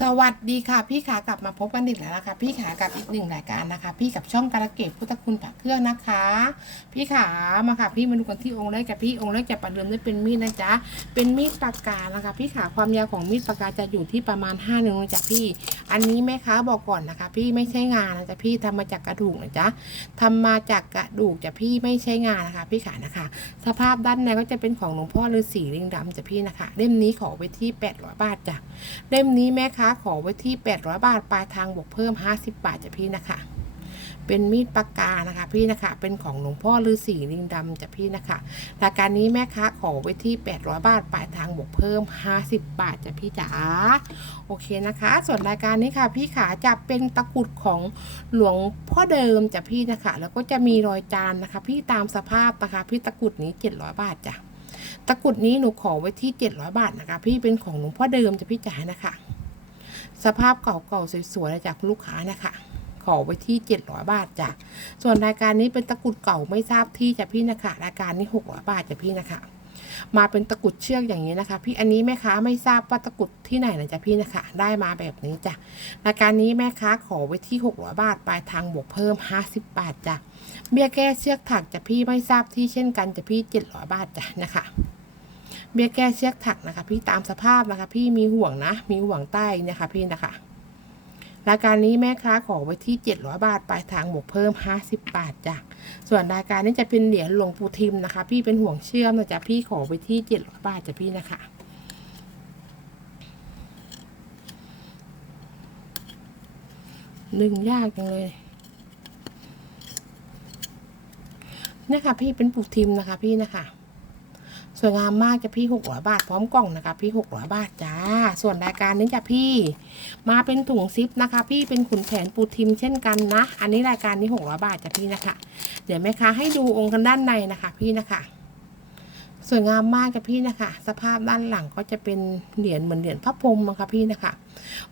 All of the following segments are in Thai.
สวัสดีค่ะพี่ขากลับมาพบกันอีกแล้วนะคะพี่ขากับอีกหนึ่งรายการนะคะ พี่กับช่องการเกดพุทธคุณผักเครื่องนะคะ พี่ขามาค่ะ พี่มาดูกันที่องค์แรกกับพี่องค์แรกจะประเดิมด้วยเป็นมีดนะจ๊ะเป็นมีดปากกานะคะ พี่ขาความยาวของมีดปากกาจะอยู่ที่ประมาณ5นิ้วนะจ๊ะพี่ อันนี้แม่ค้าบอกก่อนนะคะ พี่ไม่ใช่งานนะจ๊ะพี่ทำมาจากกระดูกนะจ๊ะทำมาจากกระดูกจ้ะพี่ไม่ใช่งานนะคะ พี่ขานะคะ สภาพด้านในก็จะเป็นของหลวงพ่อฤาษีลิงดำจ้ะพี่นะคะเล่มนี้ขอไว้ที่800บาทจ้ะเล่มนี้แม่ค้าขอไว้ที่ 800 บาท ปลายทางบวกเพิ่ม 50 บาทจ้ะพี่นะคะ เป็นมีดปากกานะคะ พี่นะคะ เป็นของหลวงพ่อฤาษีลิงดำจ้ะพี่นะคะรายการนี้แม่ค้าขอไว้ที่ 800 บาท ปลายทางบวกเพิ่ม 50 บาทจ้ะพี่จ๋า โอเคนะคะ ส่วนรายการนี้ค่ะ พี่ขาจะเป็นตะกรุดของหลวงพ่อเดิมจ้ะพี่นะคะ แล้วก็จะมีรอยจานนะคะ พี่ตามสภาพนะคะ พี่ตะกรุดนี้ 700 บาทจ้ะตะกรุดนี้หนูขอไว้ที่ 700 บาทนะคะ พี่เป็นของหลวงพ่อเดิมจะพี่จ๋านะคะ สภาพเก่าๆสวยๆจากลูกค้านะคะขอไว้ที่ 700 บาทจ้ะ ส่วนรายการนี้เป็นตะกุดเก่าไม่ทราบที่จ้ะพี่นะคะ รายการนี้ 600 บาทจ้ะพี่นะคะ มาเป็นตะกุดเชือกอย่างนี้นะคะ พี่อันนี้แม่ค้าไม่ทราบว่าตะกุดที่ไหนนะจ๊ะพี่นะคะ ได้มาแบบนี้จ้ะ รายการนี้แม่ค้าขอไว้ที่ 600 บาทปลายทางบวกเพิ่ม 50 บาทจ้ะ เบี้ยแก้เชือกถักจ้ะพี่ไม่ทราบที่เช่นกันจ้ะพี่ 700 บาทจ้ะนะคะ บี้ยแก้เชือกถักนะคะ พี่ตามสภาพนะคะ พี่มีห่วงนะ มีห่วงใต้นี่ยค่ะพี่นะคะรายการนี้แม่ค้าขอไว้ที่ 700 บาทปลายทางบวกเพิ่ม 50 บาทจ้ะ ส่วนรายการนี้จะเป็นเหรียญหลวงปู่ทิมนะคะ พี่เป็นห่วงเชื่อมนะจ๊ะพี่ขอไว้ที่700บาทจ้ะพี่นะคะ หนึ่งยากจังเลยเนี่ยค่ะพี่เป็นปู่ทิมนะคะพี่นะคะ สวยงามมากจะพี่หกร้อยบาทพร้อมกล่องนะคะพี่หกร้อยบาทจ้า ส่วนรายการนี้จะพี่ มาเป็นถุงซิปนะคะ พี่เป็นขุนแผนปูทิมเช่นกันนะ อันนี้รายการนี้หกร้อยบาทจ้ะพี่นะคะ เดี๋ยวแม่ค้าให้ดูองค์กันด้านในนะคะพี่นะคะสวยงามมากจ้ะพี่นะคะ สภาพด้านหลังก็จะเป็นเหรียญเหมือนเหรียญพระพรหมนะคะพี่นะคะ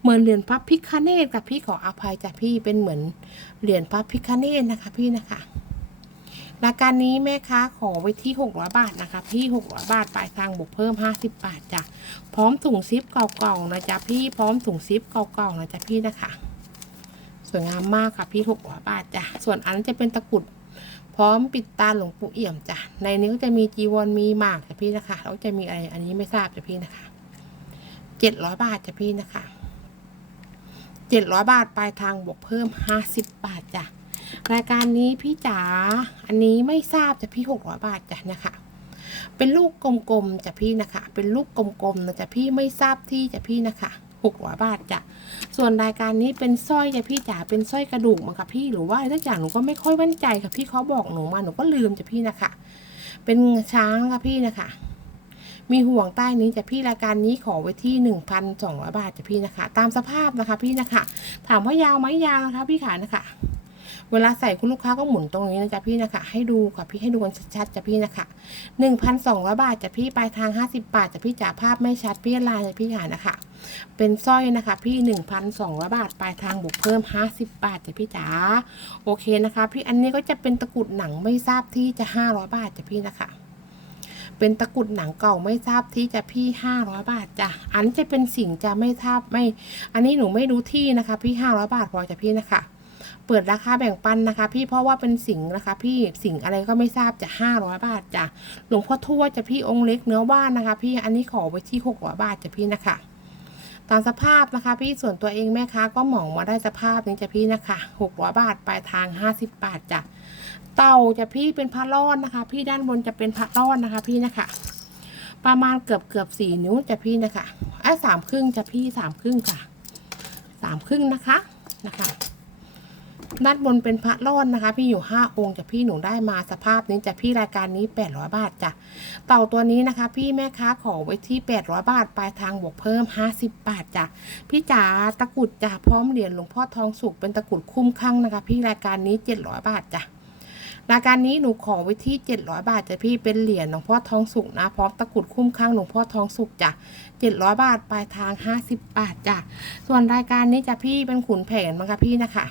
เหมือนเหรียญพระพิฆเนศกับพี่ขออภัยจ้ะพี่เป็นเหมือนเหรียญพระพิฆเนศนะคะพี่นะคะ รายการนี้แม่ค้าขอไว้ที่ 600 บาทนะคะ พี่ 600 บาทปลายทางบวกเพิ่ม 50 บาทจ้ะพร้อมถุงซิปเก่าๆนะจ๊ะพี่พร้อมถุงซิปเก่าๆนะจ๊ะพี่นะคะสวยงามมากค่ะพี่ 600 บาทจ้ะส่วนอันจะเป็นตะกรุดพร้อมปิดตาหลวงปู่เอี่ยมจ้ะในนี้ก็จะมีจีวรมีหมากจ้ะพี่นะคะแล้วจะมีอะไรอันนี้ไม่ทราบจ้ะพี่นะคะ700บาทจ้ะพี่นะคะ700บาทปลายทางบวกเพิ่ม50บาทจ้ะ รายการนี้พี่จ๋าอันนี้ไม่ทราบจะพี่หกร้อยบาทจ้ะนะคะ เป็นลูกกลมๆจ้ะพี่นะคะ เป็นลูกกลมๆนะจ้ะพี่ไม่ทราบที่จ้ะพี่นะคะหกร้อยบาทจ้ะส่วนรายการนี้เป็นสร้อยจ้ะพี่จ๋าเป็นสร้อยกระดูกมั้งค่ะพี่หรือว่าอะไรสักอย่างหนูก็ไม่ค่อยมั่นใจค่ะพี่เขาบอกหนูมาหนูก็ลืมจ้ะพี่นะคะ เป็นช้างค่ะพี่นะคะมีห่วงใต้นี้จะพี่รายการนี้ขอไว้ที่หนึ่งพันสองร้อยบาทจะพี่นะคะ ตามสภาพนะคะพี่นะคะ ถามว่ายาวไหมยาวนะคะพี่ขานะคะ เวลาใส่คุณลูกค้าก็หมุนตรงนี้นะจ๊ะพี่นะคะ ให้ดูค่ะพี่ให้ดูกันชัดๆจ้ะพี่นะคะหนึ่งพันสองร้อยบาทจ้ะพี่ปลายทางห้าสิบบาทจ้ะพี่จ๋าภาพไม่ชัดพี่ลายจ้ะพี่หานะคะ เป็นสร้อยนะคะ พี่หนึ่งพันสองร้อยบาทปลายทางบวกเพิ่มห้าสิบบาทจ้ะพี่จ๋าโอเคนะคะ พี่อันนี้ก็จะเป็นตะกรุดหนังไม่ทราบที่จะห้าร้อยบาทจ้ะพี่นะคะเป็นตะกรุดหนังเก่าไม่ทราบที่จะพี่ห้าร้อยบาทจ้ะ อันจะเป็นสิ่งจะไม่ทราบไม่ อันนี้หนูไม่รู้ที่นะคะ พี่ห้าร้อยบาทพอจ้ะพี่นะคะ เปิดราคาแบ่งปันนะคะ พี่เพราะว่าเป็นสิงนะคะ พี่สิงอะไรก็ไม่ทราบจะห้าร้อยบาทจ้ะหลวงพ่อทวดจะพี่องค์เล็กเนื้อว่านนะคะ พี่อันนี้ขอไว้ที่หกร้อยบาทจ้ะพี่นะคะตามสภาพนะคะ พี่ส่วนตัวเองแม่ค้าก็หมองมาได้สภาพนี้จ้ะพี่นะคะหกร้อยบาทปลายทางห้าสิบบาทจ้ะเต่าจะพี่เป็นพระรอดนะคะ พี่ด้านบนจะเป็นพระรอดนะคะ พี่นะคะ ประมาณเกือบเกือบสี่นิ้วจะพี่นะคะอะสามครึ่งจะพี่สามครึ่งค่ะสามครึ่งนะคะนะคะ ด้านบนเป็นพระรอดนะคะ พี่อยู่ห้าองค์จากพี่หนูได้มาสภาพนี้จากพี่รายการนี้แปดร้อยบาทจ้ะเต่าตัวนี้นะคะ พี่แม่ค้าขอไว้ที่แปดร้อยบาทปลายทางบวกเพิ่มห้าสิบบาทจ้ะพี่จ๋าตะกุดจ้ะพร้อมเหรียญหลวงพ่อทองสุกเป็นตะกุดคุ้มข้างนะคะ พี่รายการนี้เจ็ดร้อยบาทจ้ะรายการนี้หนูขอไว้ที่เจ็ดร้อยบาทจ้ะพี่เป็นเหรียญหลวงพ่อทองสุกนะพร้อมตะกุดคุ้มข้างหลวงพ่อทองสุกจ้ะเจ็ดร้อยบาทปลายทางห้าสิบบาทจ้ะส่วนรายการนี้จ้ะพี่เป็นขุนแผนมั้งคะพี่นะคะ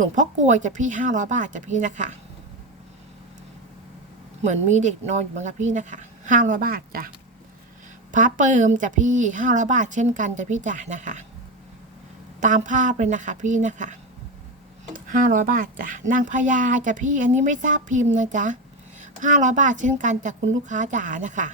ลวงพ่อกลวยจะพี่ห้าร้อยบาทจะพี่นะคะ เหมือนมีเด็กนอนอยู่บ้างคะพี่นะคะห้าร้อยบาทจ้ะพระเปิมจะพี่ห้าร้อยบาทเช่นกันจะพี่จ๋านะคะ ตามภาพเลยนะคะพี่นะคะห้าร้อยบาทจ้ะนางพญาจะพี่อันนี้ไม่ทราบพิมพ์นะจ๊ะห้าร้อยบาทเช่นกันจากคุณลูกค้าจ๋านะคะ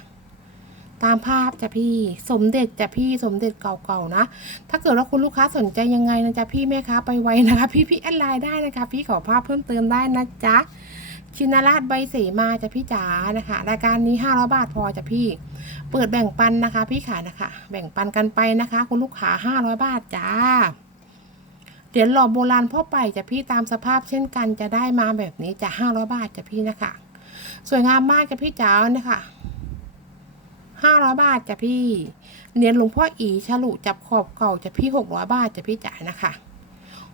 ตามภาพจะพี่ สมเด็จจะพี่สมเด็จเก่าๆนะ ถ้าเกิดว่าคุณลูกค้าสนใจยังไงนะจ๊ะพี่แม่ค้าไปไวนะคะ พี่พี่แอดไลน์ได้นะคะ พี่ขอภาพเพิ่มเติมได้นะจ๊ะชินราชใบเสมาจะพี่จ๋านะคะ รายการนี้ห้าร้อยบาทพอจะพี่ เปิดแบ่งปันนะคะ พี่ขานะคะ แบ่งปันกันไปนะคะ คุณลูกค้าห้าร้อยบาทจ้าเหรียญหล่อโบราณพ่อไปจะพี่ตามสภาพเช่นกันจะได้มาแบบนี้จะห้าร้อยบาทจะพี่นะคะ สวยงามมากจะพี่จ๋านะคะ ห้าร้อยบาทจะพี่เหรียญหลวงพ่ออีฉลุจับขอบเก่าจะพี่หกร้อยบาทจะพี่จ๋านะคะ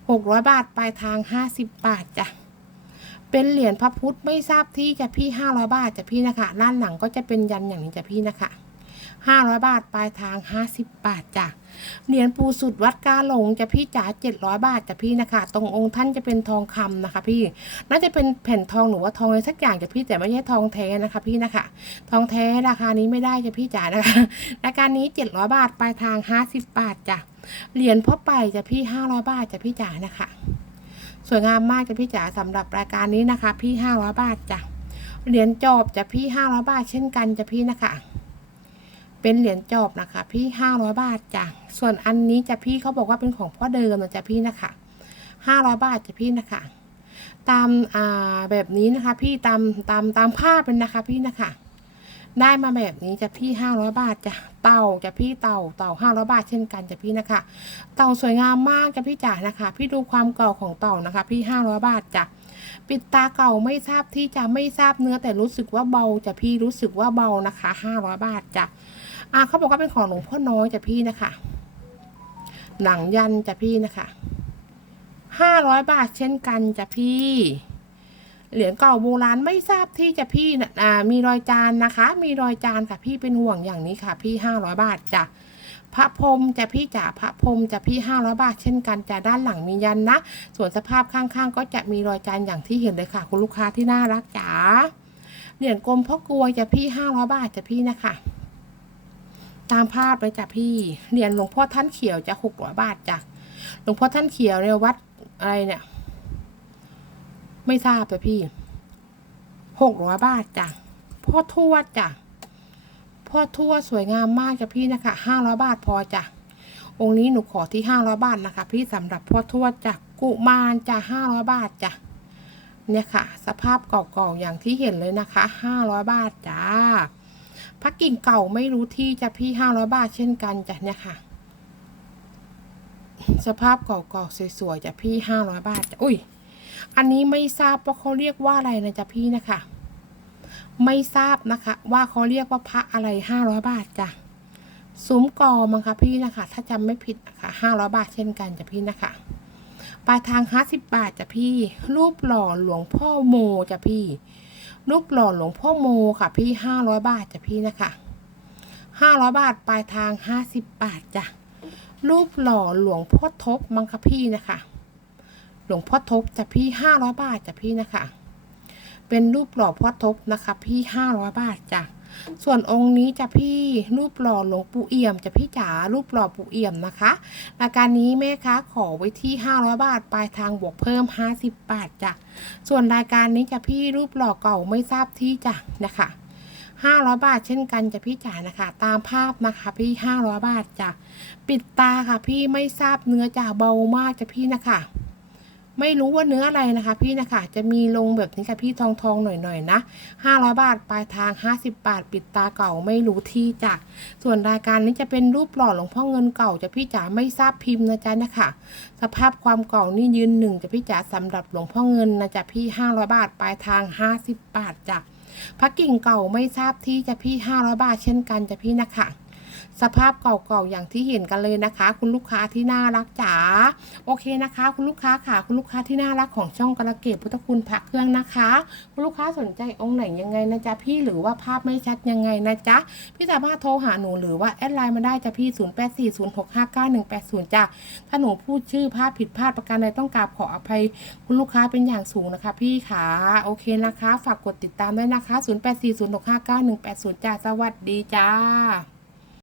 หกร้อยบาทปลายทางห้าสิบบาทจ้ะเป็นเหรียญพระพุทธไม่ทราบที่จะพี่ห้าร้อยบาทจะพี่นะคะด้านหลังก็จะเป็นยันอย่างนี้จะพี่นะคะ ห้าร้อยบาท ปลายทางห้าสิบบาทจ้ะเหรียญปูสุดวัดกาหลงจะพี่จ๋าเจ็ดร้อยบาทจะพี่นะคะ ตรงองค์ท่านจะเป็นทองคำนะคะ พี่น่าจะเป็นแผ่นทองหรือว่าทองอะไรสักอย่างจะพี่แต่ไม่ใช่ทองแท้นะคะ พี่นะคะ ทองแท้ราคานี้ไม่ได้จะพี่จ๋านะคะรายการนี้เจ็ดร้อยบาท ปลายทางห้าสิบบาทจ้ะเหรียญพ่อไปจะพี่ห้าร้อยบาทจะพี่จ๋านะคะสวยงามมากจ้ะพี่จ๋าสำหรับรายการนี้นะคะ พี่ห้าร้อยบาทจ้ะเหรียญจอบจะพี่ห้าร้อยบาทเช่นกันจะพี่นะคะ เป็นเหรียญจอบนะคะ พี่ห้าร้อยบาทจ้ะส่วนอันนี้จะพี่เขาบอกว่าเป็นของพ่อเดิมนะจ๊ะพี่นะคะห้าร้อยบาทจะพี่นะคะ ตามอ่าแบบนี้นะคะ พี่ตามตามตามภาพเป็นนะคะพี่นะคะ ได้มาแบบนี้จะพี่ห้าร้อยบาทจ้ะเต่าจะพี่เต่าเต่าห้าร้อยบาทเช่นกันจะพี่นะคะ เต่าสวยงามมากจ้ะพี่จ๋านะคะ พี่ดูความเก่าของเต่านะคะ พี่ห้าร้อยบาทจ้ะปิดตาเก่าไม่ทราบที่จะไม่ทราบเนื้อแต่รู้สึกว่าเบาจะพี่รู้สึกว่าเบานะคะห้าร้อยบาทจ้ะ อ่าเขาบอกว่าเป็นของหลวงพ่อน้อยจ้ะพี่นะคะหนังยันจ้ะพี่นะคะห้าร้อยบาทเช่นกันจ้ะพี่ เหรียญเก่าโบราณไม่ทราบที่จะพี่นะอ่ามีรอยจานนะคะ มีรอยจานค่ะพี่เป็นห่วงอย่างนี้ค่ะ พี่ห้าร้อยบาทจ้ะพระพรมจะพี่จ๋าพระพรมจะพี่ห้าร้อยบาทเช่นกันจะด้านหลังมียันนะ ส่วนสภาพข้างๆ ก็จะมีรอยจานอย่างที่เห็นเลยค่ะ คุณลูกค้าที่น่ารักจ๋าเหรียญกลมพ่อกลวยจะพี่ห้าร้อยบาทจะพี่นะคะ ตามภาพเลยจ้ะพี่เหรียญหลวงพ่อท่านเขียวจะหกร้อยบาทจ้ะหลวงพ่อท่านเขียวเนี่ยวัดอะไรเนี่ย ไม่ทราบจ้ะพี่หกร้อยบาทจ้ะพ่อทวดจ้ะพ่อทั่วสวยงามมากจ้ะพี่นะคะห้าร้อยบาทพอจ้ะองค์นี้หนูขอที่ห้าร้อยบาทนะคะ พี่สำหรับพ่อทวดจ้ะกุมารจ้ะห้าร้อยบาทจ้ะเนี่ยค่ะ สภาพเก่าๆอย่างที่เห็นเลยนะคะห้าร้อยบาทจ้า พระกิ่งเก่าไม่รู้ที่จะพี่ห้าร้อยบาทเช่นกันจ้ะเนี่ยค่ะ สภาพเก่าๆสวยๆจ้ะพี่ห้าร้อยบาทจ้ะอุ้ยอันนี้ไม่ทราบว่าเขาเรียกว่าอะไรนะจ๊ะพี่นะคะ ไม่ทราบนะคะ ว่าเขาเรียกว่าพระอะไรห้าร้อยบาทจ้ะซุ้มกอมังคะพี่นะคะ ถ้าจำไม่ผิดนะคะห้าร้อยบาทเช่นกันจ้ะพี่นะคะปลายทางห้าสิบบาทจ้ะพี่ รูปหล่อหลวงพ่อโมจ้ะพี่ รูปหล่อหลวงพ่อโมค่ะพี่ห้าร้อยบาทจ้ะพี่นะคะห้าร้อยบาทปลายทางห้าสิบบาทจ้ะรูปหล่อหลวงพ่อทบมังคะพี่นะคะ หลวงพ่อทบจ้ะพี่ห้าร้อยบาทจ้ะพี่นะคะ เป็นรูปหล่อพ่อทบนะคะ พี่ห้าร้อยบาทจ้ะ ส่วนองค์นี้จะพี่รูปหล่อหลวงปู่เอี่ยมจะพี่จ๋ารูปหล่อปู่เอี่ยมนะคะรายการนี้แม่ค้าขอไว้ที่ 500 บาทปลายทางบวกเพิ่ม 50 บาทจ้ะส่วนรายการนี้จะพี่รูปหล่อเก่าไม่ทราบที่จ้ะนะคะ500 บาทเช่นกันจะพี่จ๋านะคะ ตามภาพนะคะ พี่ 500 บาทจ้ะปิดตาค่ะ พี่ไม่ทราบเนื้อจ้ะเบามากจะพี่นะคะ ไม่รู้ว่าเนื้ออะไรนะคะ พี่นะคะจะมีลงแบบนี้ค่ะพี่ทองทองหน่อยๆนะห้าร้อยบาทปลายทางห้าสิบบาท ปิดตาเก่าไม่รู้ที่จ้ะส่วนรายการนี้จะเป็นรูปหล่อหลวงพ่อเงินเก่าจะพี่จ๋าไม่ทราบพิมพ์นะจ๊ะนะคะสภาพความเก่านี่ยืนหนึ่งจะพี่จ๋าสำหรับหลวงพ่อเงินนะจ๊ะพี่ห้าร้อยบาทปลายทางห้าสิบบาทจ้ะพระกิ่งเก่าไม่ทราบที่จะพี่ห้าร้อยบาทเช่นกันจะพี่นะคะ สภาพเก่าๆอย่างที่เห็นกันเลยนะคะ คุณลูกค้าที่น่ารักจ๋าโอเคนะคะ คุณลูกค้าค่ะ คุณลูกค้าที่น่ารักของช่องกระเกตพุทธคุณพระเครื่องนะคะ คุณลูกค้าสนใจองค์ไหนยังไงนะจ๊ะพี่หรือว่าภาพไม่ชัดยังไงนะจ๊ะพี่สามารถโทรหาหนูหรือว่าแอดไลน์มาได้จ้ะพี่ 0 8 4 0 6 5 9 1 8 0จ้ะถ้าหนูพูดชื่อภาพผิดพลาดประการใดต้องกราบขออภัย คุณลูกค้าเป็นอย่างสูงนะคะ พี่ขาโอเคนะคะ ฝากกดติดตามด้วยนะคะ 0 8 4 0 6 5 9 1 8 0จ้าสวัสดีจ้า